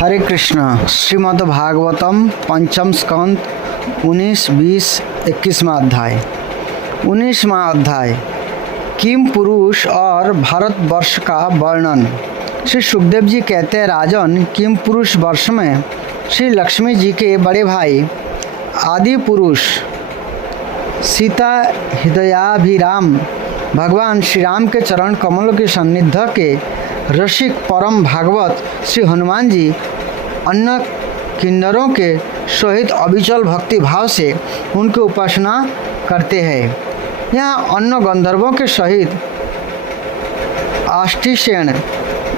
हरे कृष्ण। श्रीमद् भागवतम पंचम स्कंद 19, 20, 21वां अध्याय। 19वां अध्याय किम पुरुष और भारतवर्ष का वर्णन। श्री सुखदेव जी कहते हैं, राजन, किम पुरुष वर्ष में श्री लक्ष्मी जी के बड़े भाई आदि पुरुष सीता हृदयाभिराम भगवान श्री राम के चरण कमलों के सान्निध्य के रसिक परम भागवत श्री हनुमान जी अन्य किन्नरों के सहित अविचल भक्ति भाव से उनकी उपासना करते हैं। यहाँ अन्य गंधर्वों के सहित आष्टिसेन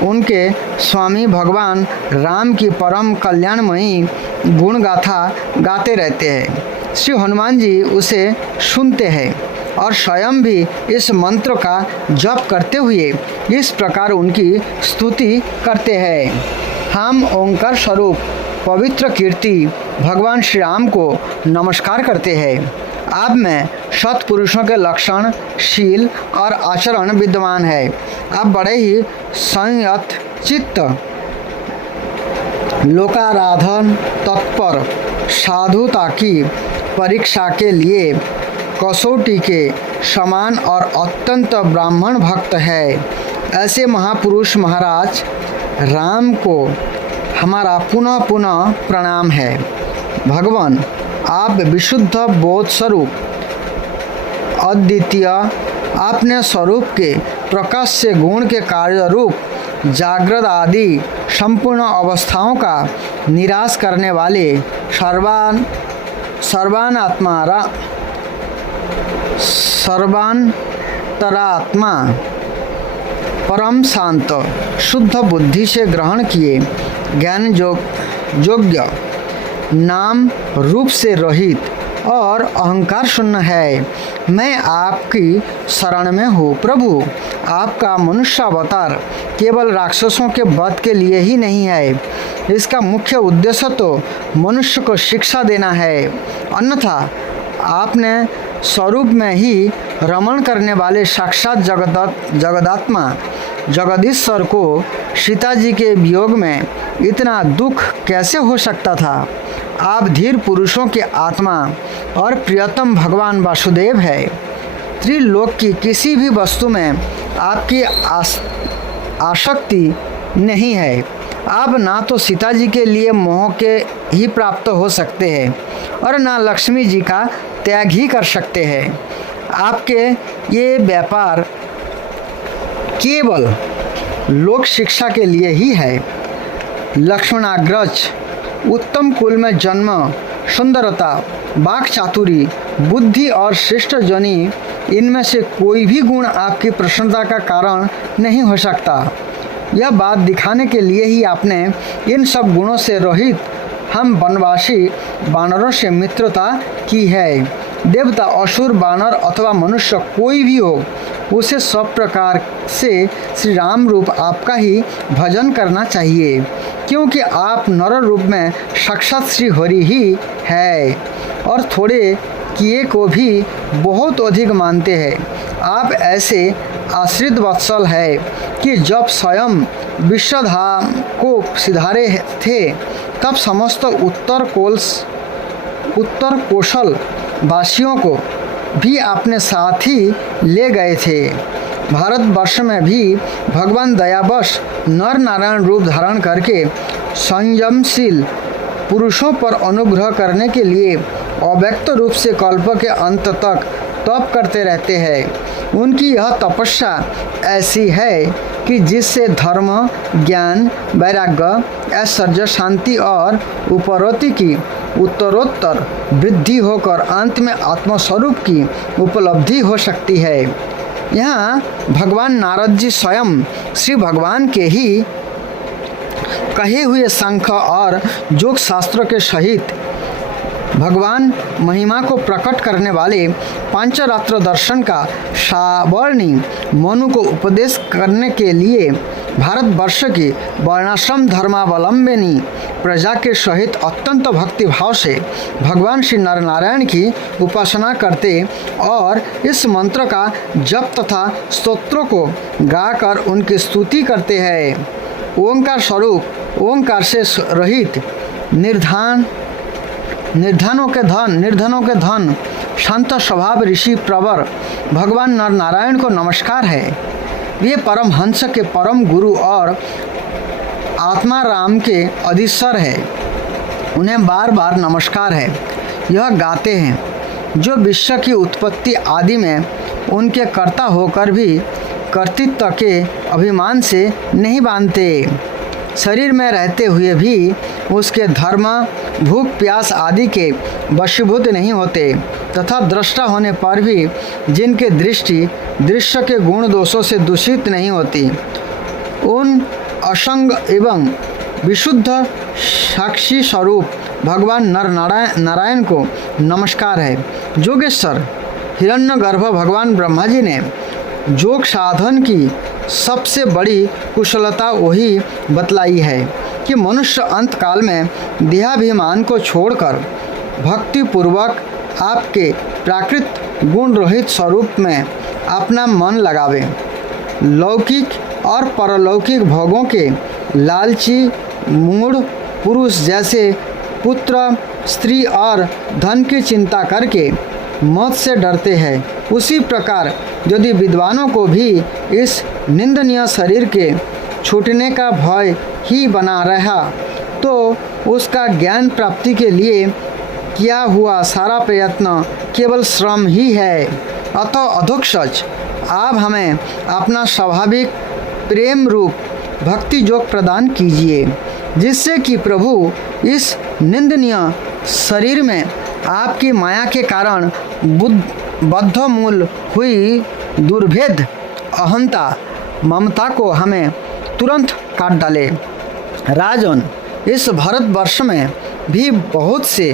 उनके स्वामी भगवान राम की परम कल्याणमयी गुण गाथा गाते रहते हैं। श्री हनुमान जी उसे सुनते हैं और स्वयं भी इस मंत्र का जप करते हुए इस प्रकार उनकी स्तुति करते हैं। हम ओंकार स्वरूप पवित्र कीर्ति भगवान श्री राम को नमस्कार करते हैं। आप में सत्पुरुषों के लक्षण, शील और आचरण विद्यमान है। आप बड़े ही संयत चित्त, लोकाराधन तत्पर, साधुता की परीक्षा के लिए कसौटी के समान और अत्यंत ब्राह्मण भक्त है। ऐसे महापुरुष महाराज राम को हमारा पुनः पुनः प्रणाम है। भगवान, आप विशुद्ध बोध स्वरूप अद्वितीय, अपने स्वरूप के प्रकाश से गुण के कार्य रूप जागृत आदि संपूर्ण अवस्थाओं का निराश करने वाले सर्वांतरात्मा परम शांत शुद्ध बुद्धि से ग्रहण किए ज्ञान योग्य, नाम रूप से रहित और अहंकार शून्य है। मैं आपकी शरण में हूँ। प्रभु, आपका मनुष्य अवतार केवल राक्षसों के वध के लिए ही नहीं है। इसका मुख्य उद्देश्य तो मनुष्य को शिक्षा देना है। अन्यथा आपने स्वरूप में ही रमण करने वाले साक्षात जगदात्मा जगदीश्वर को सीता जी के वियोग में इतना दुख कैसे हो सकता था। आप धीर पुरुषों के आत्मा और प्रियतम भगवान वासुदेव है। त्रिलोक की किसी भी वस्तु में आपकी आसक्ति नहीं है। आप ना तो सीता जी के लिए मोह के ही प्राप्त हो सकते हैं और ना लक्ष्मी जी का त्याग ही कर सकते हैं। आपके ये व्यापार केवल लोक शिक्षा के लिए ही है। लक्ष्मणाग्रज, उत्तम कुल में जन्म, सुंदरता, वाक चातुरी, बुद्धि और श्रेष्ठ जनी, इनमें से कोई भी गुण आपकी प्रसन्नता का कारण नहीं हो सकता। यह बात दिखाने के लिए ही आपने इन सब गुणों से रहित हम वनवासी वानरों से मित्रता की है। देवता, असुर, वानर अथवा मनुष्य कोई भी हो, उसे सब प्रकार से श्री राम रूप आपका ही भजन करना चाहिए, क्योंकि आप नर रूप में साक्षात श्री हरि ही है और थोड़े किए को भी बहुत अधिक मानते हैं। आप ऐसे आश्रित वत्सल है कि जब स्वयं विश्वधाम को सिधारे थे तब समस्त उत्तर कौशल वासियों को भी अपने साथ ही ले गए थे। भारतवर्ष में भी भगवान दयावश नर नारायण रूप धारण करके संयमशील पुरुषों पर अनुग्रह करने के लिए अव्यक्त रूप से कल्प के अंत तक तप करते रहते हैं। उनकी यह तपस्या ऐसी है कि जिससे धर्म, ज्ञान, वैराग्य, ऐश्वर्य, शांति और उपरति की उत्तरोत्तर वृद्धि होकर अंत में आत्मस्वरूप की उपलब्धि हो सकती है। यहाँ भगवान नारद जी स्वयं श्री भगवान के ही कहे हुए शंख और योग शास्त्र के सहित भगवान महिमा को प्रकट करने वाले पांचरात्र दर्शन का सावर्णी मनु को उपदेश करने के लिए भारतवर्ष की वर्णाश्रम धर्मावलंबिनी प्रजा के सहित अत्यंत भक्ति भाव से भगवान श्री नर नारायण की उपासना करते और इस मंत्र का जप तथा स्तोत्रों को गाकर उनकी स्तुति करते हैं। ओंकार स्वरूप ओंकार से रहित निर्धनों के धन शांत स्वभाव ऋषि प्रवर भगवान नर नारायण को नमस्कार है। वे परमहंस के परम गुरु और आत्मा राम के अधीश्वर है। उन्हें बार बार नमस्कार है। यह गाते हैं जो विश्व की उत्पत्ति आदि में उनके कर्ता होकर भी कर्तृत्व के अभिमान से नहीं बांधते, शरीर में रहते हुए भी उसके धर्म भूख प्यास आदि के वशीभूत नहीं होते तथा दृष्टा होने पर भी जिनके दृष्टि दृश्य के गुण दोषों से दूषित नहीं होती, उन असंग एवं विशुद्ध साक्षी स्वरूप भगवान नर नारायण को नमस्कार है। जोगेश्वर हिरण्यगर्भ भगवान ब्रह्मा जी ने योग साधन की सबसे बड़ी कुशलता वही बतलाई है कि मनुष्य अंत काल में देहाभिमान को छोड़कर भक्ति पूर्वक आपके प्राकृत गुण रहित स्वरूप में अपना मन लगावे। लौकिक और परलौकिक भोगों के लालची मूढ़ पुरुष जैसे पुत्र स्त्री और धन की चिंता करके मौत से डरते हैं, उसी प्रकार यदि विद्वानों को भी इस निंदनीय शरीर के छूटने का भय ही बना रहा तो उसका ज्ञान प्राप्ति के लिए किया हुआ सारा प्रयत्न केवल श्रम ही है। अतः अधोक्षज आप हमें अपना स्वाभाविक प्रेम रूप भक्ति योग प्रदान कीजिए, जिससे कि प्रभु इस निंदनीय शरीर में आपकी माया के कारण बद्धमूल हुई दुर्भेद अहंता ममता को हमें तुरंत काट डाले। राजन, इस भारतवर्ष में भी बहुत से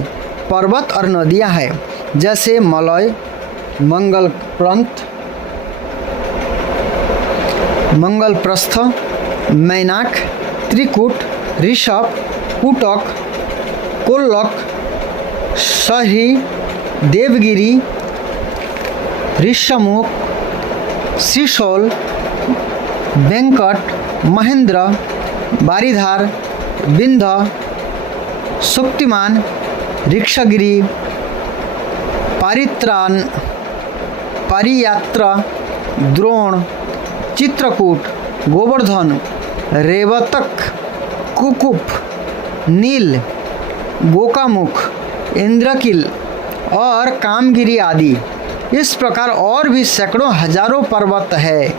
पर्वत और नदियां हैं, जैसे मलय, मंगलप्रस्थ, मैनाक, त्रिकूट, ऋषभ, कुटक, कोल्लक, सही, देवगिरी, ऋषमुख, शिशोल, वेंकट, महेंद्र, बारीधार, बिंध, सुक्तिमान, ऋक्षगिरी, पारियात्र, द्रोण, चित्रकूट, गोवर्धन, रेवतक, कुकुप, नील, गोकामुख, इंद्रकिल और कामगिरी आदि। इस प्रकार और भी सैकड़ों हजारों पर्वत है।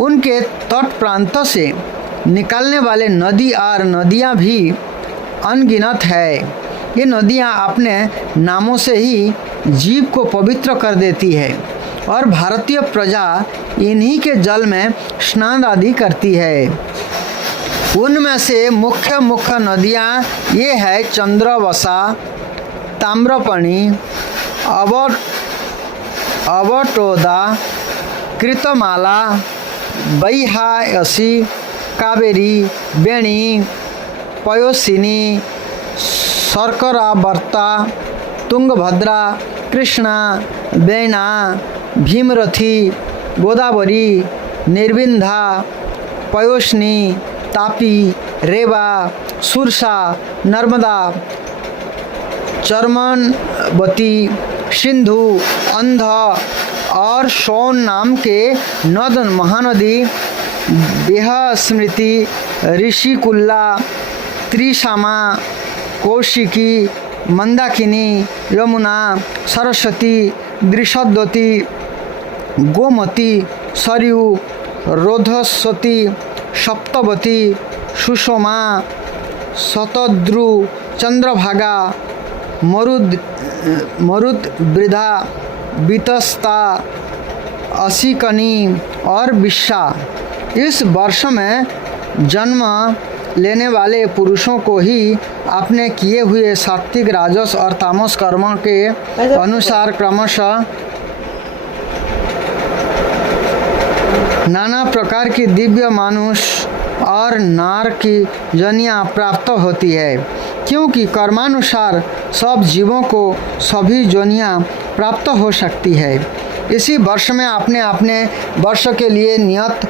उनके तट प्रांतों से निकलने वाले नदी और नदियाँ भी अनगिनत है। ये नदियाँ अपने नामों से ही जीव को पवित्र कर देती है और भारतीय प्रजा इन्हीं के जल में स्नान आदि करती है। उनमें से मुख्य नदियाँ ये है चंद्रवसा, ताम्रपणि, अवटोदा, कृतमाला, बैहायसी, कावेरी, बेणी, पयोसिनी, शर्करावर्ता, तुंगभद्रा, कृष्णा, बेना, भीमरथी, गोदावरी, निर्विंधा, पयोष्णी, तापी, रेवा, सुरसा, नर्मदा, चर्मनवती, सिंधु, अंध और सोन नाम के नद महानदी, बेहस्मृति, ऋषिकुल्ला, त्रिशामा, कौशिकी, मंदाकिनी, यमुना, सरस्वती, दृषद्वती, गोमती, सरयू, रोधस्वती, सप्तवती, सुषमा, शतद्रु, चंद्रभागा, मरुद्वृधा, वितस्ता, असिकनी और विश्वा। इस वर्ष में जन्म लेने वाले पुरुषों को ही अपने किए हुए सात्विक, राजस और तामस कर्मों के अनुसार क्रमशः नाना प्रकार की दिव्य मानुष और नार की जनियाँ प्राप्त होती है, क्योंकि कर्मानुसार सब जीवों को सभी जनियाँ प्राप्त हो सकती है। इसी वर्ष में अपने अपने वर्ष के लिए नियत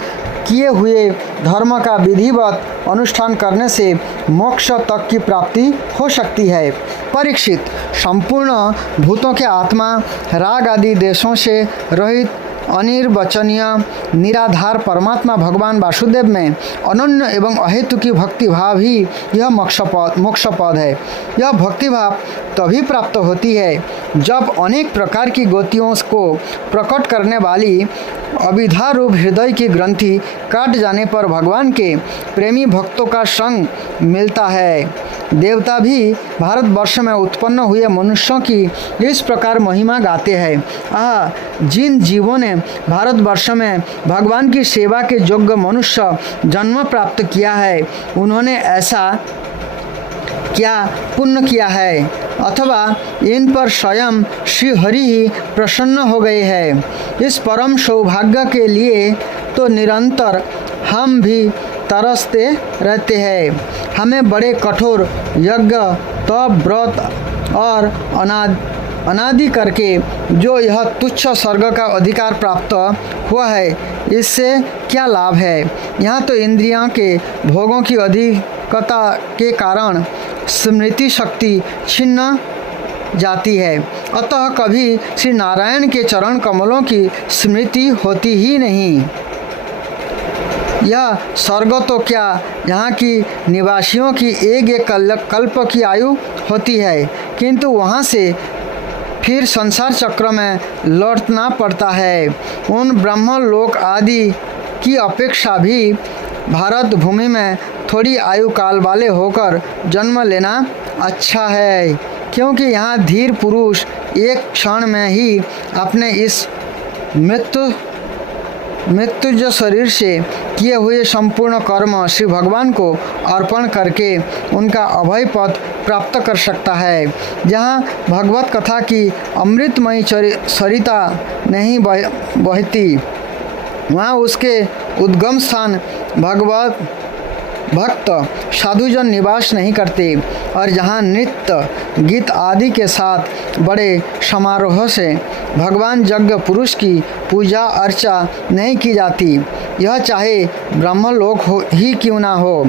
किए हुए धर्म का विधिवत अनुष्ठान करने से मोक्ष तक की प्राप्ति हो सकती है। परीक्षित, संपूर्ण भूतों के आत्मा राग आदि देशों से रहित अनिर्वचनीय निराधार परमात्मा भगवान वासुदेव में अनन्य एवं अहेतु की भक्ति भाव ही यह मोक्ष पद है। यह भक्ति भाव तभी प्राप्त होती है जब अनेक प्रकार की गतियों को प्रकट करने वाली अभिधा रूप हृदय की ग्रंथि काट जाने पर भगवान के प्रेमी भक्तों का संग मिलता है। देवता भी भारतवर्ष में उत्पन्न हुए मनुष्यों की इस प्रकार महिमा गाते हैं। जिन जीवों ने भारतवर्ष में भगवान की सेवा के योग्य मनुष्य जन्म प्राप्त किया है, उन्होंने ऐसा क्या पुण्य किया है, अथवा इन पर स्वयं श्री हरि ही प्रसन्न हो गए हैं। इस परम सौभाग्य के लिए तो निरंतर हम भी तरसते रहते हैं। हमें बड़े कठोर यज्ञ तप व्रत और अनादि करके जो यह तुच्छ स्वर्ग का अधिकार प्राप्त हुआ है, इससे क्या लाभ है। यहाँ तो इंद्रियों के भोगों की अधिकता के कारण स्मृति शक्ति छिन्न जाती है, अतः कभी श्री नारायण के चरण कमलों की स्मृति होती ही नहीं। यह स्वर्ग तो क्या, यहाँ की निवासियों की एक कल्प की आयु होती है, किंतु वहाँ से फिर संसार चक्र में लौटना पड़ता है। उन ब्रह्मलोक आदि की अपेक्षा भी भारत भूमि में थोड़ी आयु काल वाले होकर जन्म लेना अच्छा है, क्योंकि यहाँ धीर पुरुष एक क्षण में ही अपने इस मृत्युज शरीर से किए हुए संपूर्ण कर्म श्री भगवान को अर्पण करके उनका अभय पद प्राप्त कर सकता है। जहाँ भगवत कथा की अमृतमयी सरिता नहीं बहती, वहाँ उसके उद्गम स्थान भक्त साधुजन निवास नहीं करते, और जहाँ नृत्य गीत आदि के साथ बड़े समारोह से भगवान यज्ञ पुरुष की पूजा अर्चा नहीं की जाती, यह चाहे ब्रह्मलोक ही क्यों ना हो,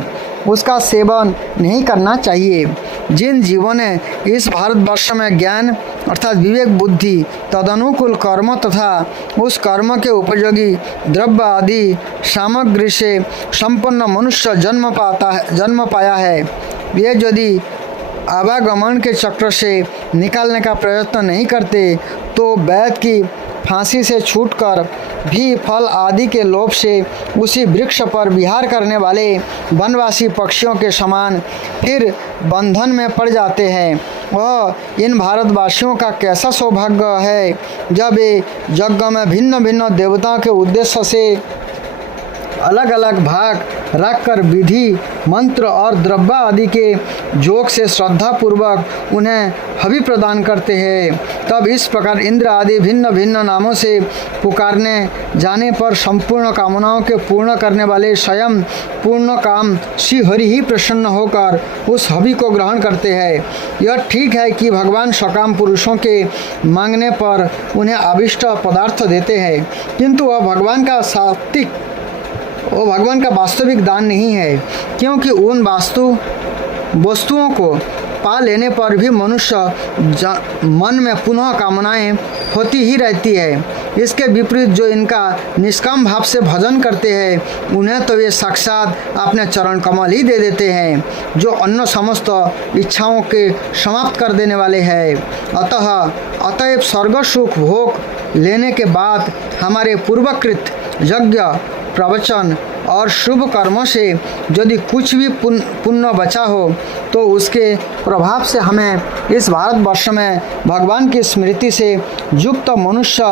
उसका सेवन नहीं करना चाहिए। जिन जीवों ने इस भारतवर्ष में ज्ञान अर्थात विवेक बुद्धि तदनुकूल कर्म तथा उस कर्म के उपयोगी द्रव्य आदि सामग्री से संपन्न मनुष्य जन्म पाया है, वे यदि आवागमन के चक्र से निकालने का प्रयत्न नहीं करते तो वैद की फांसी से छूटकर भी फल आदि के लोभ से उसी वृक्ष पर विहार करने वाले वनवासी पक्षियों के समान फिर बंधन में पड़ जाते हैं। वह इन भारतवासियों का कैसा सौभाग्य है जब ये यज्ञ में भिन्न भिन्न देवताओं के उद्देश्य से अलग अलग भाग रखकर विधि मंत्र और द्रव्य आदि के जोग से श्रद्धा पूर्वक उन्हें हवि प्रदान करते हैं। तब इस प्रकार इंद्र आदि भिन्न भिन्न नामों से पुकारने जाने पर संपूर्ण कामनाओं के पूर्ण करने वाले स्वयं पूर्ण काम श्री हरि ही प्रसन्न होकर उस हवि को ग्रहण करते हैं। यह ठीक है कि भगवान सकाम पुरुषों के मांगने पर उन्हें अभिष्ट पदार्थ देते हैं, किंतु वह भगवान का वास्तविक दान नहीं है, क्योंकि उन वस्तुओं को पा लेने पर भी मनुष्य मन में पुनः कामनाएं होती ही रहती है। इसके विपरीत जो इनका निष्काम भाव से भजन करते हैं, उन्हें तो वे साक्षात अपने चरण कमल ही दे देते हैं, जो अन्य समस्त इच्छाओं के समाप्त कर देने वाले हैं। अतएव स्वर्ग सुख भोग लेने के बाद हमारे पूर्वकृत यज्ञ प्रवचन और शुभ कर्मों से यदि कुछ भी पुण्य बचा हो तो उसके प्रभाव से हमें इस भारतवर्ष में भगवान की स्मृति से युक्त मनुष्य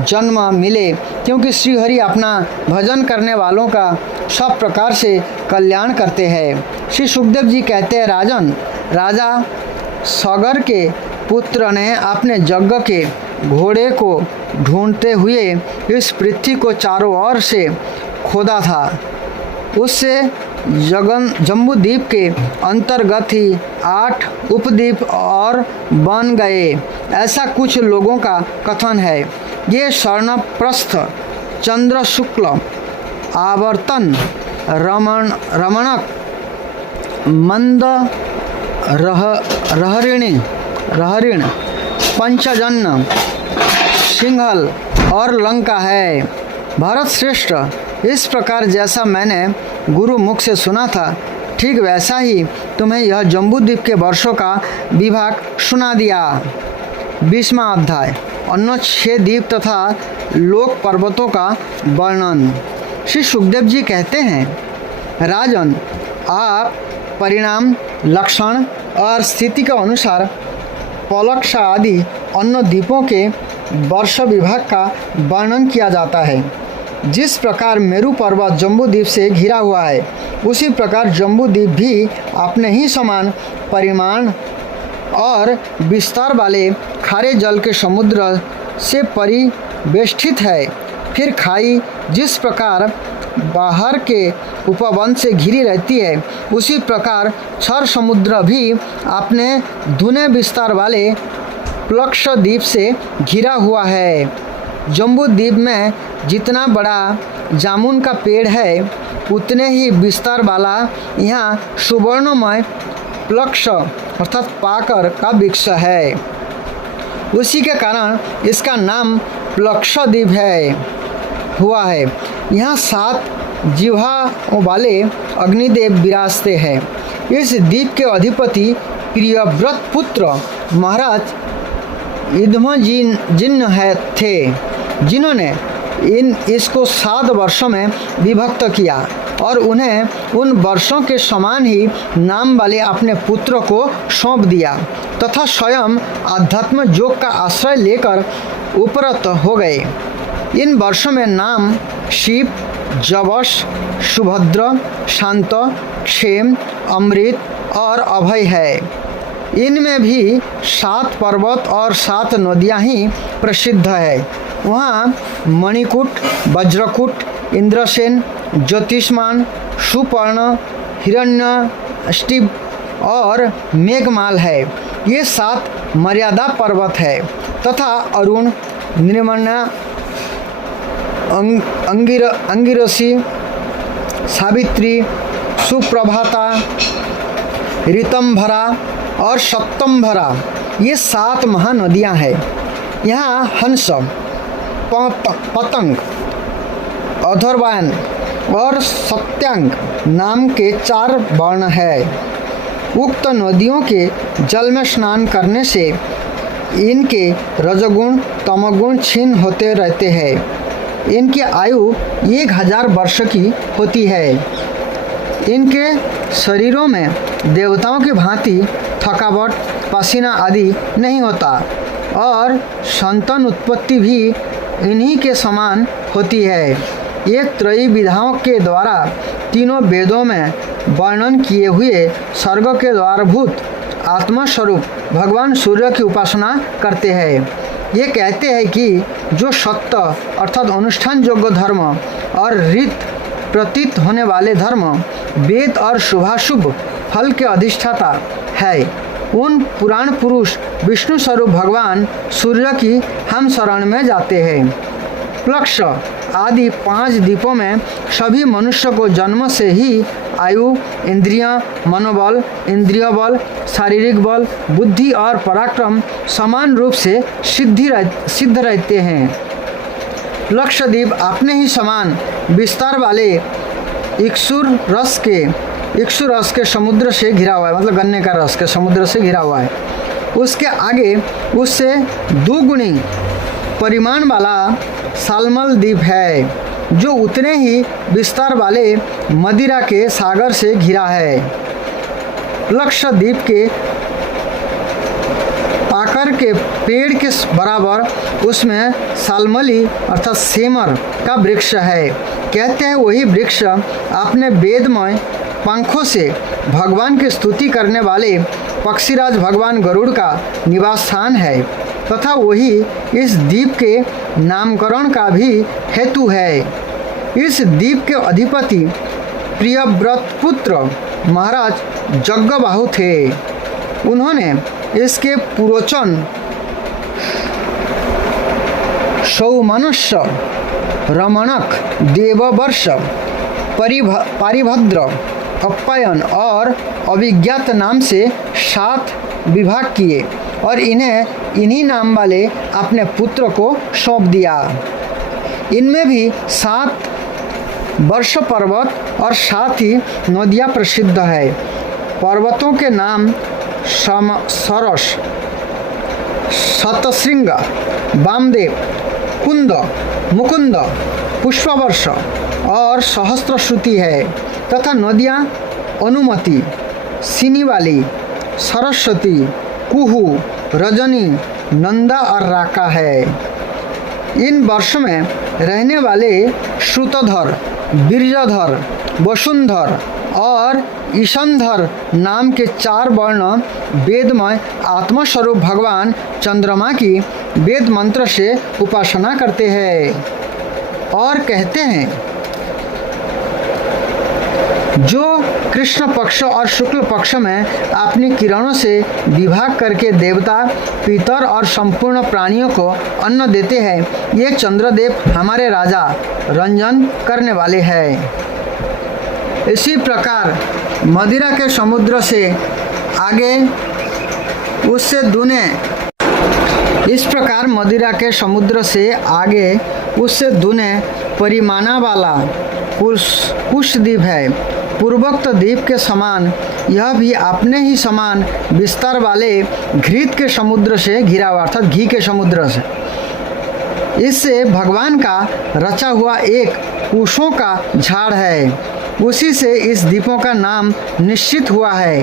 जन्म मिले, क्योंकि श्रीहरि अपना भजन करने वालों का सब प्रकार से कल्याण करते हैं। श्री सुखदेव जी कहते हैं, राजन, राजा सगर के पुत्र ने अपने यज्ञ के घोड़े को ढूंढते हुए इस पृथ्वी को चारों ओर से खोदा था। उससे जम्बूद्वीप के अंतर्गत ही 8 उपद्वीप और बन गए, ऐसा कुछ लोगों का कथन है। ये स्वर्णप्रस्थ चंद्र शुक्ल आवर्तन, रमणक, मंद रहरिण, पंचजन्य, सिंहल और लंका है। भरत श्रेष्ठ, इस प्रकार जैसा मैंने गुरु मुख से सुना था, ठीक वैसा ही तुम्हें यह जम्बूद्वीप के वर्षों का विभाग सुना दिया। 20वां अध्याय, अन्य 6 द्वीप तथा लोक पर्वतों का वर्णन। श्री सुखदेव जी कहते हैं, राजन, आप परिणाम, लक्षण और स्थिति के अनुसार पलक्षा आदि अन्य द्वीपों के वर्ष विभाग का वर्णन किया जाता है। जिस प्रकार मेरू पर्वत जम्बूद्वीप से घिरा हुआ है, उसी प्रकार जम्बूद्वीप भी अपने ही समान परिमाण और विस्तार वाले खारे जल के समुद्र से परिवेष्टित है। फिर खाई जिस प्रकार बाहर के उपवन से घिरी रहती है, उसी प्रकार क्षर समुद्र भी अपने धुने विस्तार वाले प्लक्ष द्वीप से घिरा हुआ है। जम्बू द्वीप में जितना बड़ा जामुन का पेड़ है, उतने ही विस्तार वाला यहाँ सुवर्णमय प्लक्ष अर्थात पाकर का वृक्ष है। उसी के कारण इसका नाम प्लक्ष द्वीप हुआ है। यहाँ 7 जिह्वा वाले अग्निदेव विराजते हैं। इस द्वीप के अधिपति प्रियव्रत पुत्र महाराज युधिष्ठिर थे, जिन्होंने इसको 7 वर्षों में विभक्त किया और उन्हें उन वर्षों के समान ही नाम वाले अपने पुत्र को सौंप दिया तथा स्वयं आध्यात्म योग का आश्रय लेकर उपरत हो गए। इन वर्षों में नाम शिव, जवश, सुभद्र, शांत, क्षेम, अमृत और अभय है। इनमें भी 7 पर्वत और 7 नदियाँ ही प्रसिद्ध है। वहाँ मणिकूट, वज्रकूट, इंद्रसेन, ज्योतिष्मान, सुपर्ण, हिरण्यष्टिभ और मेघमाल है। ये 7 मर्यादा पर्वत है तथा अरुण, निर्मण्य, अंगिरसी, सावित्री, सुप्रभाता, ऋतंभरा और सप्तंभरा, ये 7 महानदियाँ हैं। यहाँ हंस, पतंग, अधर्वायन और सत्यांग नाम के 4 वर्ण है। उक्त नदियों के जल में स्नान करने से इनके रजोगुण तमोगुण क्षीण होते रहते हैं। इनकी आयु 1000 वर्ष की होती है। इनके शरीरों में देवताओं की भांति थकावट, पसीना आदि नहीं होता और संतान उत्पत्ति भी इन्हीं के समान होती है। ये त्रयी विधाओं के द्वारा तीनों वेदों में वर्णन किए हुए स्वर्ग के द्वारभूत आत्मा स्वरूप भगवान सूर्य की उपासना करते हैं। ये कहते हैं कि जो सत्य अर्थात अनुष्ठान योग्य धर्म और रीत प्रतीत होने वाले धर्म, वेद और शुभाशुभ फल के अधिष्ठाता है, उन पुराण पुरुष विष्णु स्वरूप भगवान सूर्य की हम शरण में जाते हैं। प्लक्ष आदि 5 द्वीपों में सभी मनुष्य को जन्म से ही आयु, इंद्रियां, मनोबल, इंद्रिय बल, शारीरिक बल, बुद्धि और पराक्रम समान रूप से सिद्ध रहते हैं। लक्षद्वीप अपने ही समान विस्तार वाले इक्षु रस के समुद्र से घिरा हुआ है, मतलब गन्ने का रस के समुद्र से घिरा हुआ है। उसके आगे उससे 2 गुनी परिमाण वाला सालमल द्वीप है, जो उतने ही विस्तार वाले मदिरा के सागर से घिरा है। लक्षद्वीप के पाकर के पेड़ के बराबर उसमें सालमली अर्थात सेमर का वृक्ष है। कहते हैं वही वृक्ष अपने वेदमय पंखों से भगवान की स्तुति करने वाले पक्षीराज भगवान गरुड़ का निवास स्थान है तथा वही इस द्वीप के नामकरण का भी हेतु है। इस द्वीप के अधिपति प्रियव्रत पुत्र महाराज जग्गबाहु थे। उन्होंने इसके पुरोचन सौमनस्य रमणक, देववर्ष, पारिभद्र, अप्पायन और अभिज्ञात नाम से 7 विभाग किए और इन्हीं नाम वाले अपने पुत्र को सौंप दिया। इनमें भी 7 वर्ष पर्वत और 7 ही नदियाँ प्रसिद्ध है। पर्वतों के नाम सरस, शतशृंग, वामदेव, कुंद, मुकुंद, पुष्पवर्ष और सहस्त्रश्रुति है तथा नदियाँ अनुमति, सिनीवाली, सरस्वती, कुहू, रजनी, नंदा और राका है। इन वर्षों में रहने वाले श्रुतधर, बीरजधर, वसुंधर और ईशनधर नाम के 4 वर्ण वेदमय आत्मस्वरूप भगवान चंद्रमा की वेद मंत्र से उपासना करते हैं और कहते हैं, जो कृष्ण पक्ष और शुक्ल पक्ष में अपनी किरणों से विभाग करके देवता, पितर और संपूर्ण प्राणियों को अन्न देते हैं, ये चंद्रदेव हमारे राजा रंजन करने वाले हैं। इसी प्रकार मदिरा के समुद्र से आगे उससे दुने इस प्रकार मदिरा के समुद्र से आगे उससे दुने परिमाणा वाला कुशद्वीप है। पूर्वोक्त द्वीप के समान यह भी अपने ही समान विस्तार वाले घृत के समुद्र से घिरा हुआ, अर्थात घी के समुद्र से। इससे भगवान का रचा हुआ एक कुशों का झाड़ है, उसी से इस द्वीपों का नाम निश्चित हुआ है।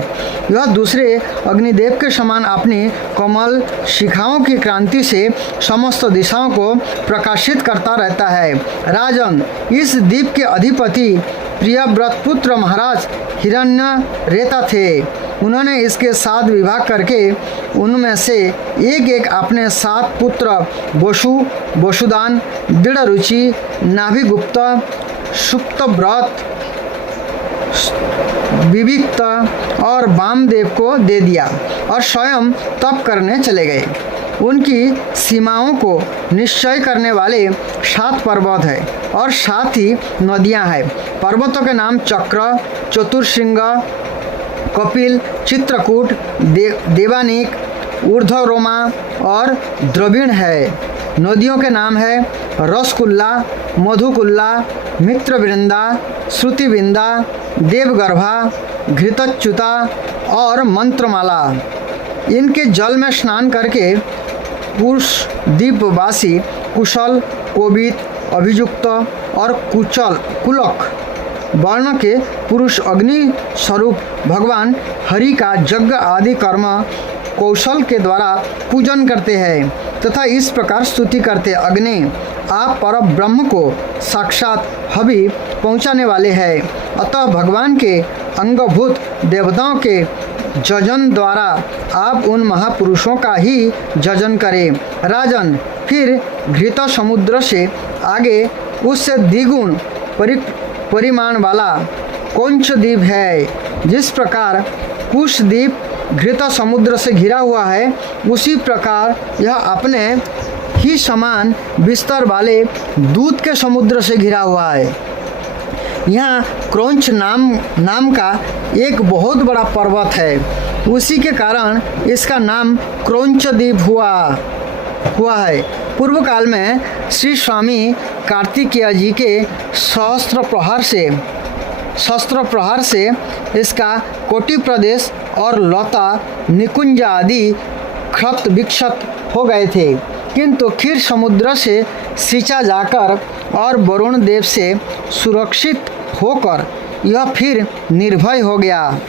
यह दूसरे अग्निदेव के समान अपनी कमल शिखाओं की क्रांति से समस्त दिशाओं को प्रकाशित करता रहता है। राजन, इस द्वीप के अधिपति प्रियव्रत पुत्र महाराज हिरण्यरेता थे। उन्होंने इसके 7 विभाग करके उनमें से एक अपने 7 पुत्र वसु, वसुदान, दृढ़रुचि, नाभिगुप्त, सुप्तव्रत, विविक्त और वामदेव को दे दिया और स्वयं तप करने चले गए। उनकी सीमाओं को निश्चय करने वाले 7 पर्वत है और 7 ही नदियां हैं। पर्वतों के नाम चक्र, चतुर्श्रृंग, कपिल, चित्रकूट, देवानिक, ऊर्ध्वरोमा और द्रविण है। नदियों के नाम है रसकुल्ला, मधुकुल्ला, मित्रवृंदा, श्रुतिविंदा, देवगर्भा, घृतच्युता और मंत्रमाला। इनके जल में स्नान करके पुरुष द्वीपवासी कुशल, कोबित, अभियुक्त और कुलक वर्ण के पुरुष अग्नि स्वरूप भगवान हरि का यज्ञ आदि कर्म कौशल के द्वारा पूजन करते हैं तथा इस प्रकार स्तुति करते, अग्नि आप पर ब्रह्म को साक्षात हवि पहुँचाने वाले हैं। अतः भगवान के अंगभूत देवताओं के जजन द्वारा आप उन महापुरुषों का ही जजन करें। राजन, फिर घृत समुद्र से आगे उससे द्विगुण परिमाण वाला कौंच द्वीप है। जिस प्रकार कुश द्वीप घृत समुद्र से घिरा हुआ है, उसी प्रकार यह अपने ही समान विस्तार वाले दूध के समुद्र से घिरा हुआ है। यहाँ क्रौंच नाम का एक बहुत बड़ा पर्वत है, उसी के कारण इसका नाम क्रौंच द्वीप हुआ है। पूर्व काल में श्री स्वामी कार्तिकेय जी के शस्त्र प्रहार से इसका कोटि प्रदेश और लता निकुंज आदि क्षत विक्षत हो गए थे, किंतु खीर समुद्र से सींचा जाकर और वरुण देव से सुरक्षित होकर यह फिर निर्भय हो गया।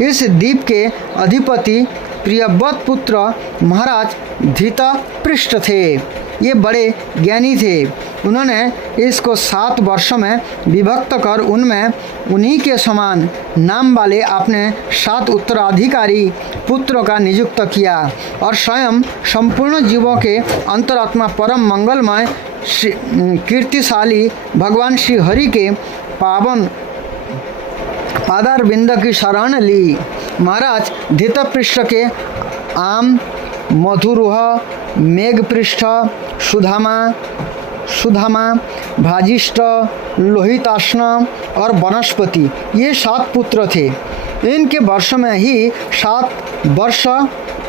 इस द्वीप के अधिपति प्रियव्रत पुत्र महाराज धृतपृष्ठ थे। ये बड़े ज्ञानी थे। उन्होंने इसको 7 वर्षों में विभक्त कर उनमें उन्हीं के समान नाम वाले अपने 7 उत्तराधिकारी पुत्रों का नियुक्त किया और स्वयं संपूर्ण जीवों के अंतरात्मा परम मंगलमय कीर्तिशाली भगवान श्री हरि के पावन पादारविंद की शरण ली। महाराज धृतपृष्ठ के आम, मधुरुह, मेघपृष्ठ, सुधामा, सुधामा, भाजिष्ठ, लोहिताश्न और वनस्पति, ये 7 पुत्र थे। इनके वर्ष में ही 7 वर्ष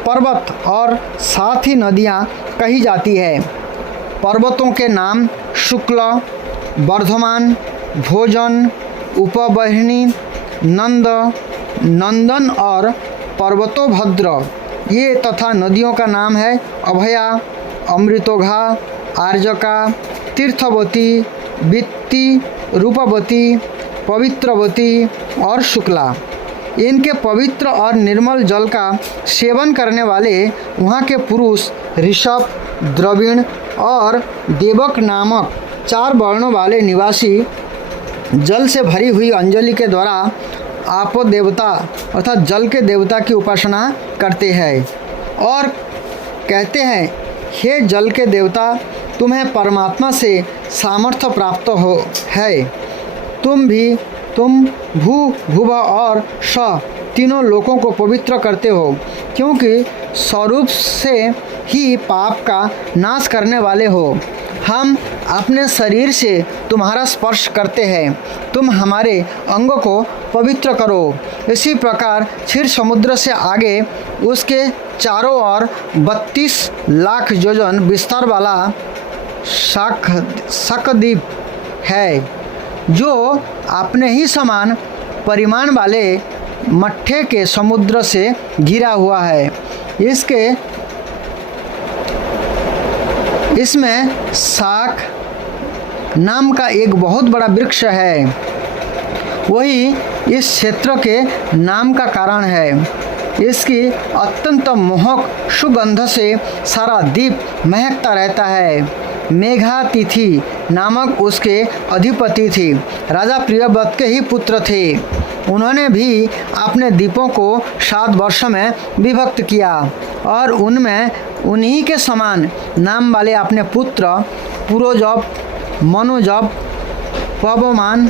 पर्वत और 7 ही नदियाँ कही जाती है। पर्वतों के नाम शुक्ल, वर्धमान, भोजन, उपबहिनी, नंद, नंदन और पर्वतोभद्र ये तथा नदियों का नाम है अभया, अमृतोघा, आर्जका, तीर्थवती, वित्ती, रूपवती, पवित्रवती और शुक्ला। इनके पवित्र और निर्मल जल का सेवन करने वाले वहाँ के पुरुष ऋषभ, द्रविण और देवक नामक 4 वर्णों वाले निवासी जल से भरी हुई अंजलि के द्वारा आपो देवता अर्थात जल के देवता की उपासना करते हैं और कहते हैं, हे जल के देवता, तुम्हें परमात्मा से सामर्थ्य प्राप्त हो है। तुम भू, भुव और स तीनों लोकों को पवित्र करते हो, क्योंकि स्वरूप से ही पाप का नाश करने वाले हो। हम अपने शरीर से तुम्हारा स्पर्श करते हैं, तुम हमारे अंग को पवित्र करो। इसी प्रकार क्षीर समुद्र से आगे उसके चारों ओर 32 लाख योजन विस्तार वाला शकद्वीप है, जो अपने ही समान परिमाण वाले मट्ठे के समुद्र से घिरा हुआ है। इसमें शाक नाम का एक बहुत बड़ा वृक्ष है, वही इस क्षेत्र के नाम का कारण है। इसकी अत्यंत मोहक सुगंध से सारा द्वीप महकता रहता है। मेघातिथि नामक उसके अधिपति थे, राजा प्रियव्रत के ही पुत्र थे। उन्होंने भी अपने द्वीपों को 7 वर्षों में विभक्त किया और उनमें उन्हीं के समान नाम वाले अपने पुत्र पुरोजब, मनोजब, पवमान,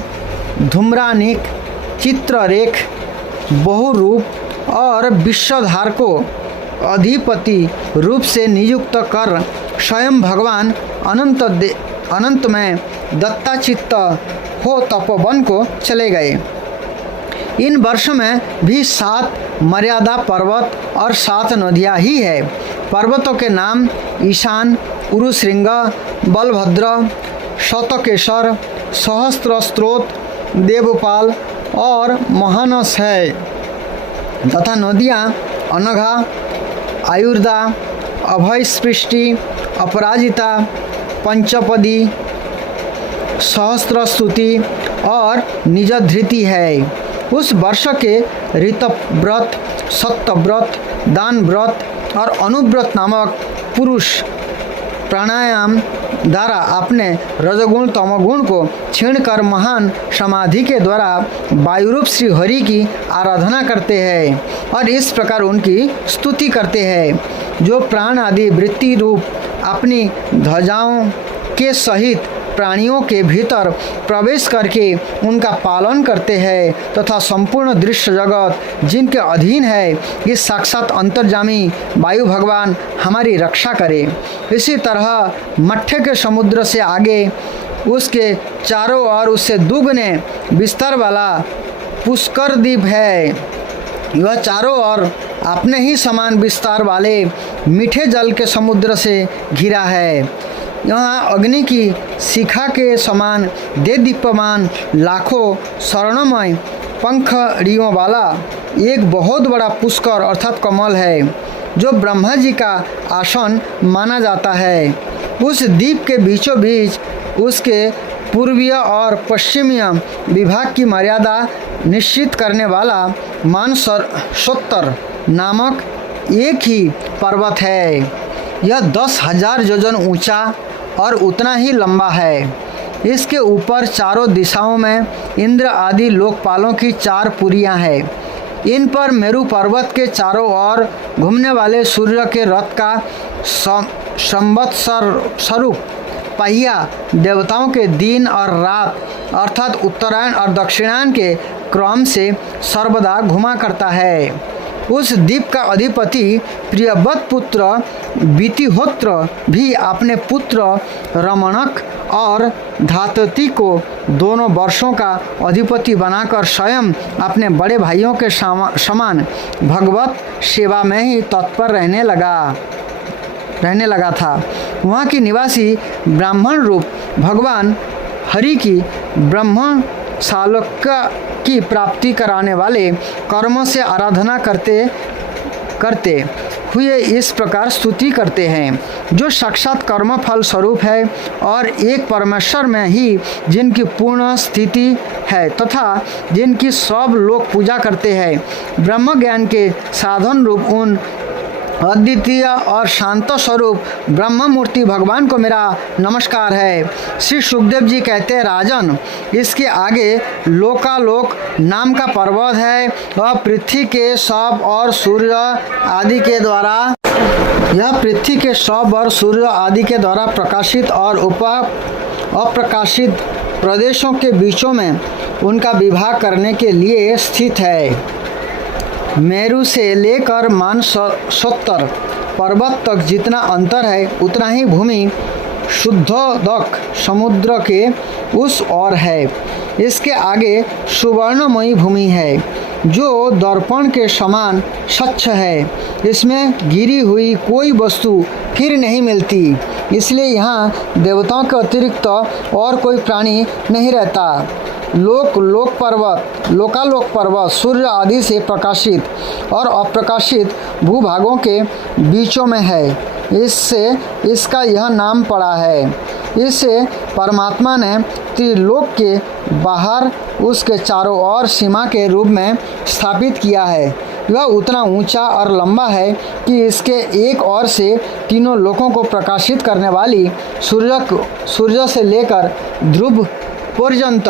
धूम्रानिक, चित्ररेख, बहुरूप और विश्वधार को अधिपति रूप से नियुक्त कर स्वयं भगवान अनंत में दत्ताचित्त हो तपोवन को चले गए। इन वर्षों में भी 7 मर्यादा पर्वत और 7 नदियाँ ही है। पर्वतों के नाम ईशान, उरुश्रृंग, बलभद्र, शतकेश्वर, सहस्त्रस्त्रोत, देवपाल और महानस है तथा नदियाँ अनघा, आयुर्दा, अभयस्पृष्टि, अपराजिता, पंचपदी, सहस्त्रस्तुति और निजधृति है। उस वर्ष के ऋतव्रत, सत्यव्रत, दान व्रत और अनुव्रत नामक पुरुष प्राणायाम द्वारा अपने रजोगुण तमोगुण को छीण कर महान समाधि के द्वारा वायुरूप श्री हरि की आराधना करते हैं और इस प्रकार उनकी स्तुति करते हैं। जो प्राण आदि वृत्ति रूप अपनी ध्वजाओं के सहित प्राणियों के भीतर प्रवेश करके उनका पालन करते हैं तथा संपूर्ण दृश्य जगत जिनके अधीन है, ये साक्षात अंतर्जामी वायु भगवान हमारी रक्षा करे। इसी तरह मट्ठे के समुद्र से आगे उसके चारों ओर उससे दुगने विस्तार वाला पुष्कर द्वीप है। यह चारों ओर अपने ही समान विस्तार वाले मीठे जल के समुद्र से घिरा है। यहाँ अग्नि की शिखा के समान देदीप्यमान लाखों स्वर्णमय पंखड़ियों वाला एक बहुत बड़ा पुष्कर अर्थात कमल है, जो ब्रह्मा जी का आसन माना जाता है। उस द्वीप के बीचों बीच उसके पूर्वीय और पश्चिमीय विभाग की मर्यादा निश्चित करने वाला मानसरोत्तर नामक एक ही पर्वत है। यह 10,000 योजन ऊंचा और उतना ही लंबा है। इसके ऊपर चारों दिशाओं में इंद्र आदि लोकपालों की 4 पुरियां हैं। इन पर मेरु पर्वत के चारों ओर घूमने वाले सूर्य के रथ का संवत्सर स्वरूप पहिया देवताओं के दिन और रात अर्थात उत्तरायण और दक्षिणायन के क्रम से सर्वदा घुमा करता है। उस द्वीप का अधिपति प्रियव्रत पुत्र वितिहोत्र भी अपने पुत्र रमणक और धातति को दोनों वर्षों का अधिपति बनाकर स्वयं अपने बड़े भाइयों के समान भगवत सेवा में ही तत्पर रहने लगा था। वहाँ की निवासी ब्राह्मण रूप भगवान हरि की ब्रह्म सालोक्य की प्राप्ति कराने वाले कर्मों से आराधना करते हुए इस प्रकार स्तुति करते हैं, जो साक्षात कर्म फल स्वरूप है और एक परमेश्वर में ही जिनकी पूर्ण स्थिति है तथा जिनकी सब लोग पूजा करते हैं। ब्रह्म ज्ञान के साधन रूप उन अद्वितीय और शांत स्वरूप ब्रह्म मूर्ति भगवान को मेरा नमस्कार है। श्री सुखदेव जी कहते हैं, राजन, इसके आगे लोकालोक नाम का पर्वत है। वह पृथ्वी के सब और सूर्य आदि के द्वारा प्रकाशित और अप्रकाशित प्रदेशों के बीचों में उनका विभाग करने के लिए स्थित है। मेरु से लेकर मानसोत्तर पर्वत तक जितना अंतर है उतना ही भूमि शुद्धोदक समुद्र के उस ओर है। इसके आगे सुवर्णमयी भूमि है जो दर्पण के समान स्वच्छ है। इसमें गिरी हुई कोई वस्तु फिर नहीं मिलती, इसलिए यहाँ देवताओं के अतिरिक्त और कोई प्राणी नहीं रहता। लोकालोक पर्वत सूर्य आदि से प्रकाशित और अप्रकाशित भूभागों के बीचों में है, इससे इसका यह नाम पड़ा है। इसे परमात्मा ने त्रिलोक के बाहर उसके चारों ओर सीमा के रूप में स्थापित किया है। यह उतना ऊंचा और लंबा है कि इसके एक ओर से तीनों लोकों को प्रकाशित करने वाली सूर्य से लेकर ध्रुव पर्यंत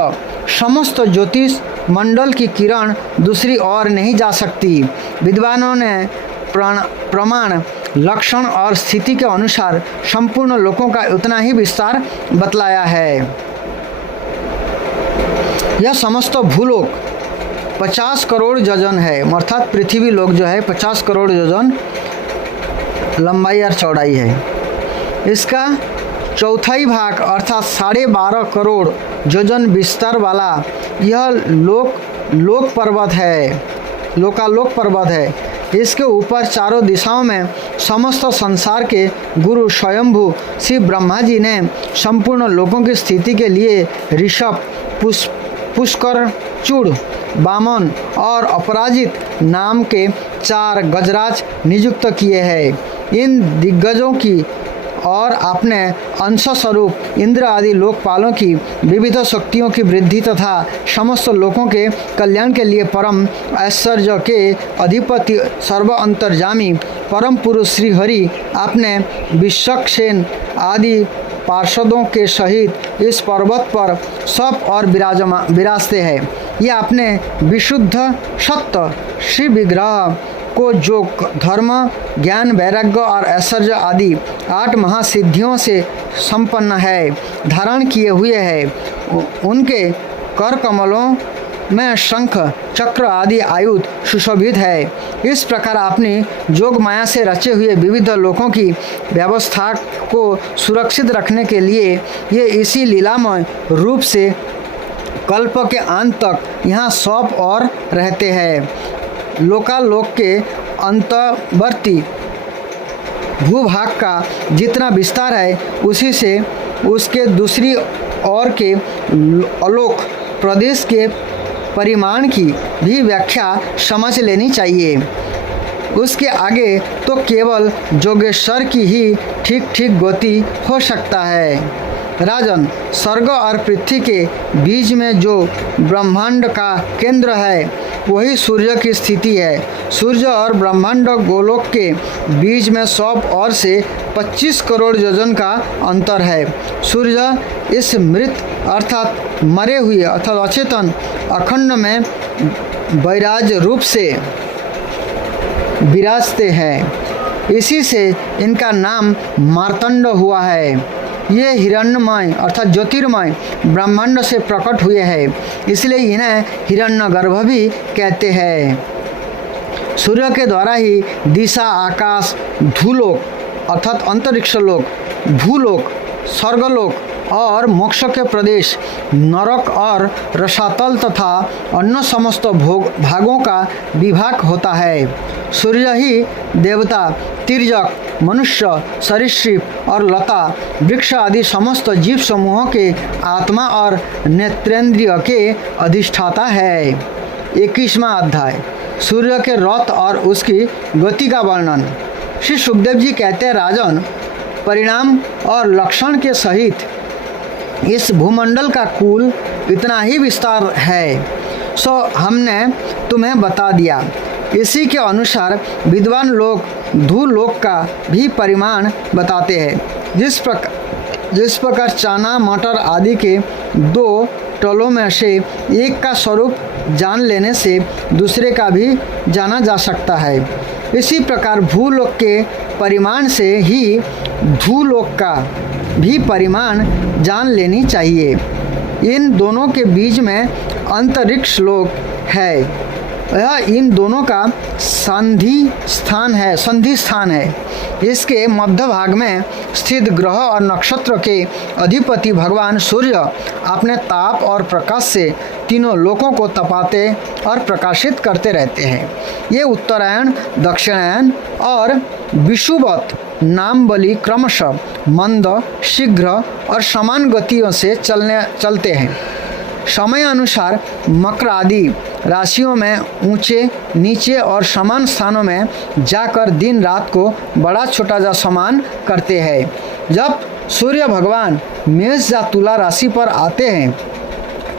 समस्त ज्योतिष मंडल की किरण दूसरी ओर नहीं जा सकती। विद्वानों ने प्रमाण, लक्षण और स्थिति के अनुसार संपूर्ण लोकों का उतना ही विस्तार बतलाया है। यह समस्त भूलोक 50 करोड़ योजन है, अर्थात पृथ्वी लोक जो है 50 करोड़ योजन लंबाई और चौड़ाई है। इसका चौथाई भाग अर्थात 12.5 करोड़ योजन विस्तार वाला यह लोकालोक पर्वत है। इसके ऊपर चारों दिशाओं में समस्त संसार के गुरु स्वयंभू श्री ब्रह्मा जी ने संपूर्ण लोकों की स्थिति के लिए ऋषभ, पुष्कर, चूड़, वामन और अपराजित नाम के 4 गजराज नियुक्त किए हैं। इन दिग्गजों की और अपने अंश स्वरूप इंद्र आदि लोकपालों की विविध शक्तियों की वृद्धि तथा समस्त लोकों के कल्याण के लिए परम ऐश्वर्य के अधिपति सर्व अंतर्यामी परम पुरुष श्री हरि अपने विश्वक्सेन आदि पार्षदों के सहित इस पर्वत पर सब और विराजते हैं। ये अपने विशुद्ध सत्य श्री विग्रह को जो धर्म, ज्ञान, वैराग्य और ऐश्वर्य आदि 8 महासिद्धियों से संपन्न है, धारण किए हुए है। उनके कर कमलों में शंख, चक्र आदि आयुध सुशोभित है। इस प्रकार अपनी जोग माया से रचे हुए विविध लोकों की व्यवस्था को सुरक्षित रखने के लिए ये इसी लीलामय रूप से कल्प के अंत तक यहाँ सब और रहते हैं। लोकालोक के अंतर्वर्ती भूभाग का जितना विस्तार है उसी से उसके दूसरी ओर के अलोक प्रदेश के परिमाण की भी व्याख्या समझ लेनी चाहिए। उसके आगे तो केवल जोगेश्वर की ही ठीक ठीक गति हो सकता है। राजन, स्वर्ग और पृथ्वी के बीच में जो ब्रह्मांड का केंद्र है वही सूर्य की स्थिति है। सूर्य और ब्रह्मांड गोलोक के बीच में 100 और से 25 करोड़ योजन का अंतर है। सूर्य इस मृत अर्थात मरे हुए अर्थात अचेतन अखंड में वैराज रूप से विराजते हैं। इसी से इनका नाम मार्तंड हुआ है। ये हिरण्यमय अर्थात ज्योतिर्मय ब्रह्मांड से प्रकट हुए हैं, इसलिए इन्हें हिरण्यगर्भ भी कहते हैं। सूर्य के द्वारा ही दिशा, आकाश, धूलोक अर्थात अंतरिक्ष लोक, भूलोक, स्वर्गलोक और मोक्ष के प्रदेश, नरक और रसातल तथा अन्य समस्त भागों का विभाग होता है। सूर्य ही देवता, तिर्यक, मनुष्य, सरीसृप और लता, वृक्ष आदि समस्त जीव समूहों के आत्मा और नेत्रेंद्रिय के अधिष्ठाता है। 21वां अध्याय सूर्य के रथ और उसकी गति का वर्णन। श्री सुखदेव जी कहते हैं, राजन, परिणाम और लक्षण के सहित इस भूमंडल का कुल इतना ही विस्तार है, सो हमने तुम्हें बता दिया। इसी के अनुसार विद्वान लोग धूलोक का भी परिमाण बताते हैं। जिस प्रकार चना, मटर आदि के 2 टलों में से एक का स्वरूप जान लेने से दूसरे का भी जाना जा सकता है, इसी प्रकार भूलोक के परिमाण से ही धूलोक का भी परिमाण जान लेनी चाहिए। इन दोनों के बीच में अंतरिक्ष लोक है, यह इन दोनों का संधि स्थान है। इसके मध्य भाग में स्थित ग्रह और नक्षत्र के अधिपति भगवान सूर्य अपने ताप और प्रकाश से तीनों लोकों को तपाते और प्रकाशित करते रहते हैं। ये उत्तरायण, दक्षिणायन और विषुवत नाम बलि क्रमशः मंद, शीघ्र और समान गतियों से चलते हैं। समय अनुसार मकर आदि राशियों में ऊंचे, नीचे और समान स्थानों में जाकर दिन रात को बड़ा छोटा जा समान करते हैं। जब सूर्य भगवान मेष या तुला राशि पर आते हैं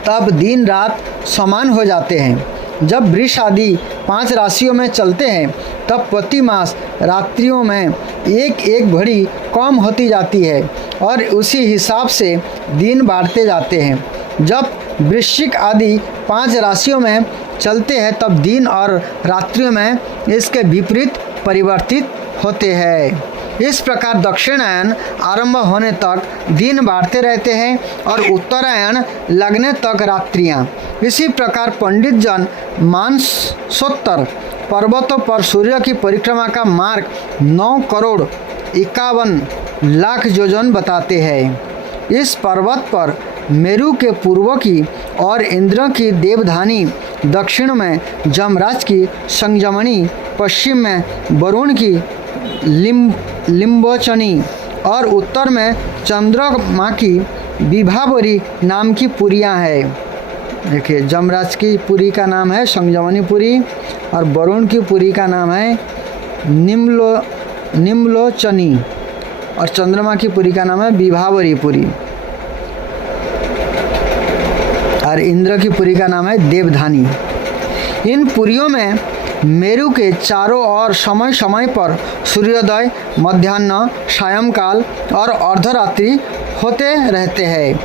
तब दिन रात समान हो जाते हैं। जब वृष आदि 5 राशियों में चलते हैं तब प्रति मास रात्रियों में एक घड़ी कम होती जाती है और उसी हिसाब से दिन बढ़ते जाते हैं। जब वृश्चिक आदि 5 राशियों में चलते हैं तब दिन और रात्रियों में इसके विपरीत परिवर्तित होते हैं। इस प्रकार दक्षिणायन आरंभ होने तक दिन बढ़ते रहते हैं और उत्तरायण लगने तक रात्रियां। इसी प्रकार पंडित जन मानसोत्तर पर्वतों पर सूर्य की परिक्रमा का मार्ग 9,51,00,000 योजन बताते हैं। इस पर्वत पर मेरु के पूर्व की और इंद्र की देवधानी, दक्षिण में जमराज की संयमनी, पश्चिम में वरुण की लिम्बोचनी और उत्तर में चंद्रमा की विभावरी नाम की पुरियां हैं। देखिए, जमराज की पुरी का नाम है संयमनी पुरी और वरुण की पुरी का नाम है निम्लोचनी और चंद्रमा की पुरी का नाम है विभावरी पुरी और इंद्र की पुरी का नाम है देवधानी। इन पुरियों में मेरु के चारों ओर समय समय पर सूर्योदय, मध्याह्न, सायंकाल और अर्धरात्रि होते रहते हैं।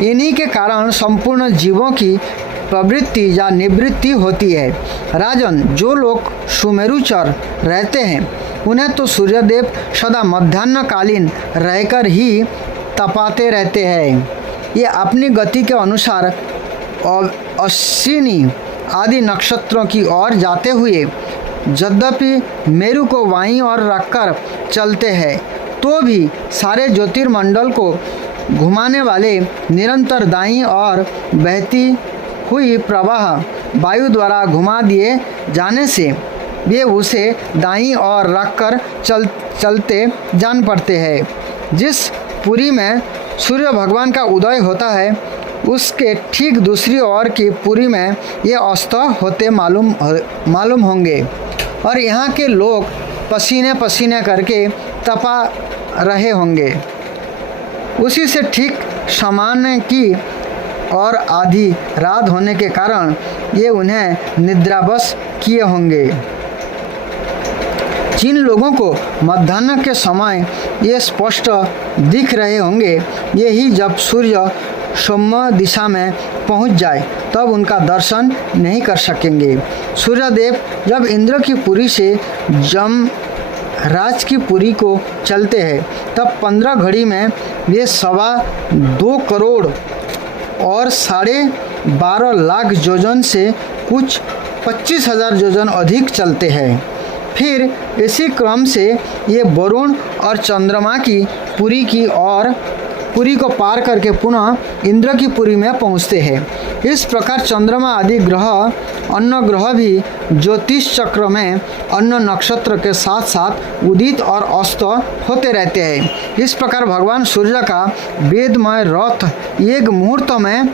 इन्हीं के कारण संपूर्ण जीवों की प्रवृत्ति या निवृत्ति होती है। राजन, जो लोग सुमेरुचर रहते हैं उन्हें तो सूर्यदेव सदा मध्याह्नकालीन रहकर ही तपाते रहते हैं। ये अपनी गति के अनुसार अश्विनी आदि नक्षत्रों की ओर जाते हुए यद्यपि मेरु को वाईं ओर रखकर चलते हैं तो भी सारे ज्योतिर्मंडल को घुमाने वाले निरंतर दाईं ओर बहती हुई प्रवाह वायु द्वारा घुमा दिए जाने से वे उसे दाईं ओर रखकर चलते जान पड़ते हैं। जिस पुरी में सूर्य भगवान का उदय होता है उसके ठीक दूसरी ओर की पुरी में ये अस्त होते मालूम होंगे और यहाँ के लोग पसीने पसीने करके तपा रहे होंगे। उसी से ठीक सामान्य की और आधी रात होने के कारण ये उन्हें निद्रावश किए होंगे। जिन लोगों को मध्याह्न के समय ये स्पष्ट दिख रहे होंगे, ये ही जब सूर्य सोम्य दिशा में पहुंच जाए तब उनका दर्शन नहीं कर सकेंगे। सूर्यदेव जब इंद्र की पुरी से जमराज की पुरी को चलते हैं तब 15 घड़ी में वे 2.25 करोड़ और 12.5 लाख योजन से कुछ 25,000 योजन अधिक चलते हैं। फिर इसी क्रम से ये वरुण और चंद्रमा की पुरी को पार करके पुनः इंद्र की पुरी में पहुँचते हैं। इस प्रकार चंद्रमा आदि ग्रह अन्य ग्रह भी ज्योतिष चक्र में अन्य नक्षत्र के साथ साथ उदित और अस्त होते रहते हैं। इस प्रकार भगवान सूर्य का वेदमय रथ एक मुहूर्त में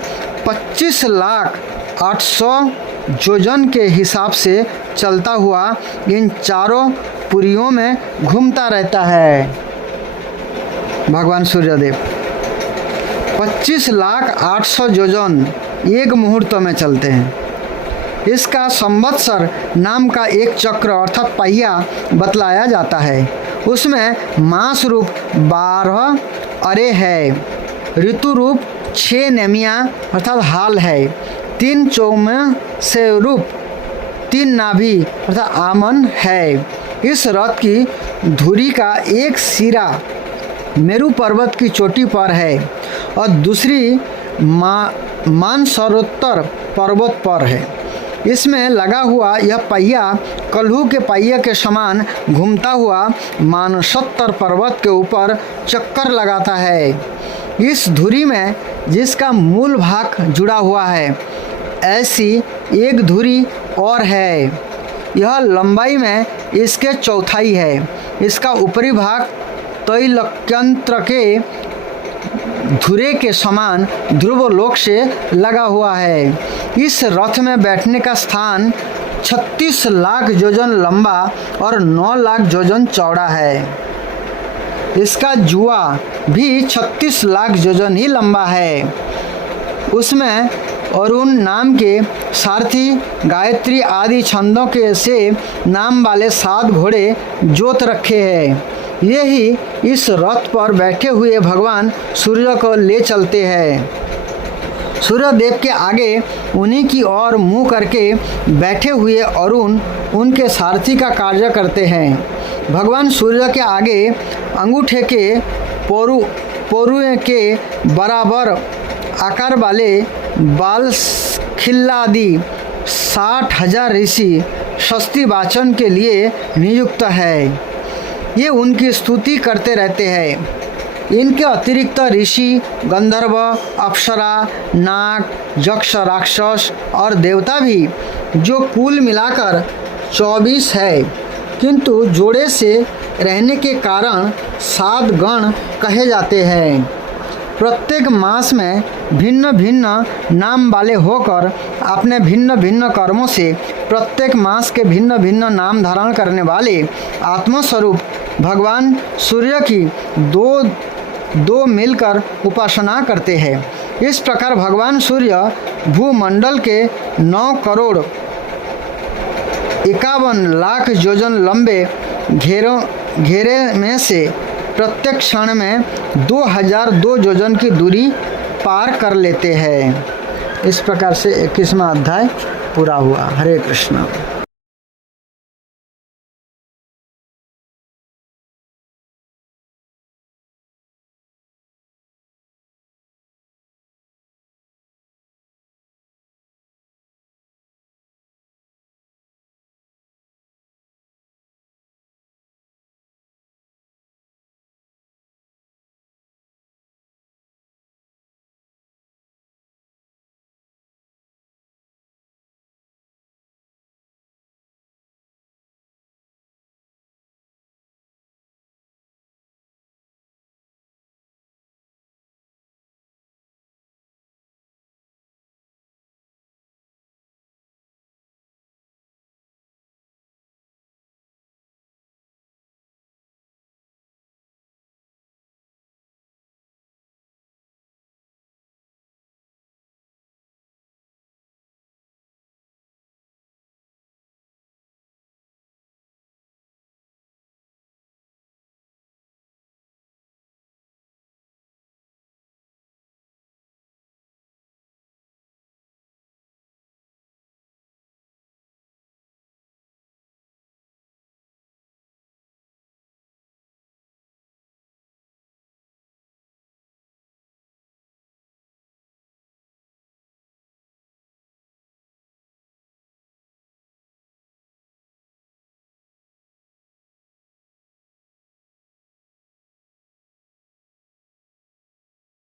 25,08,000 योजन के हिसाब से चलता हुआ इन चारों पुरियों में घूमता रहता है। भगवान सूर्यदेव 25,08,000 योजन एक मुहूर्त में चलते हैं। इसका संवत्सर नाम का एक चक्र अर्थात पहिया बतलाया जाता है। उसमें मास रूप 12 अरे है, ऋतु रूप 6 नेमिया अर्थात हाल है, 3 चौमे से रूप 3 नाभि अर्थात आमन है। इस रथ की धुरी का एक सिरा मेरू पर्वत की चोटी पर है और दूसरी मानसरोत्तर पर्वत पर है। इसमें लगा हुआ यह पहिया कल्हू के पहिए के समान घूमता हुआ मानसोत्तर पर्वत के ऊपर चक्कर लगाता है। इस धुरी में जिसका मूल भाग जुड़ा हुआ है, ऐसी एक धुरी और है। यह लंबाई में इसके चौथाई है। इसका ऊपरी भाग तैलक्यंत्र के धुरे के समान ध्रुवलोक से लगा हुआ है। इस रथ में बैठने का स्थान 36 लाख योजन लंबा और 9 लाख योजन चौड़ा है। इसका जुआ भी 36 लाख योजन ही लंबा है। उसमें अरुण नाम के सारथी गायत्री आदि छंदों के से नाम वाले 7 घोड़े जोत रखे हैं। यही इस रथ पर बैठे हुए भगवान सूर्य को ले चलते हैं। सूर्यदेव के आगे उन्हीं की ओर मुँह करके बैठे हुए अरुण उनके सारथी का कार्य करते हैं। भगवान सूर्य के आगे अंगूठे के पोरुए के बराबर आकार वाले बाल खिल्लादि 60,000 ऋषि स्वस्ति वाचन के लिए नियुक्त है। ये उनकी स्तुति करते रहते हैं। इनके अतिरिक्त ऋषि, गंधर्व, अप्सरा, नाग, यक्ष, राक्षस और देवता भी, जो कुल मिलाकर 24 है, किंतु जोड़े से रहने के कारण 7 गण कहे जाते हैं। प्रत्येक मास में भिन्न भिन्न नाम वाले होकर अपने भिन्न भिन्न कर्मों से प्रत्येक मास के भिन्न भिन्न नाम धारण करने वाले आत्मस्वरूप भगवान सूर्य की दो मिलकर उपासना करते हैं। इस प्रकार भगवान सूर्य भूमंडल के 9 करोड़ 51 लाख योजन लंबे घेरे में से प्रत्येक क्षण में 2002 योजन की दूरी पार कर लेते हैं। इस प्रकार से 21वां अध्याय पूरा हुआ। हरे कृष्ण।